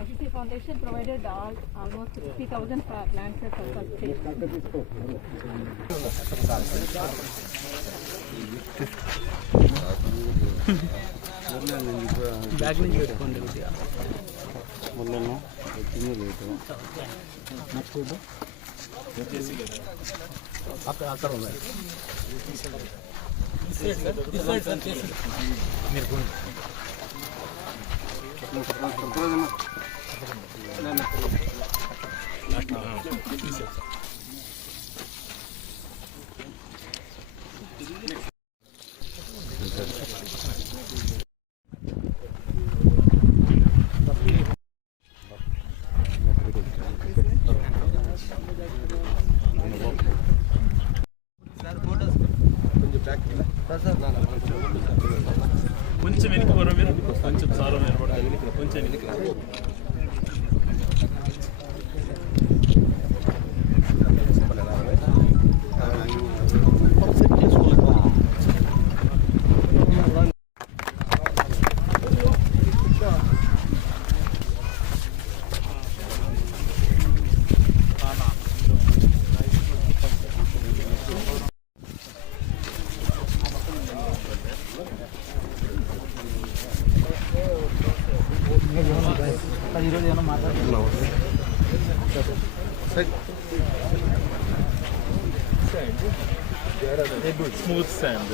ICC Foundation provided almost 60,000 plants for first stage. Bag నుంచి పెట్టుకోండి మొన్న వచ్చిందో లేదు నెక్స్ట్ అక్కడ ఉన్నాయి కొంచెం వెనక్కి వరం మీరు కొంచెం చాలా నిలబడాలి కొంచెం వెనక్కి ఈరోజు ఏమైనా మాట్లాడుతున్నావు smooth sand.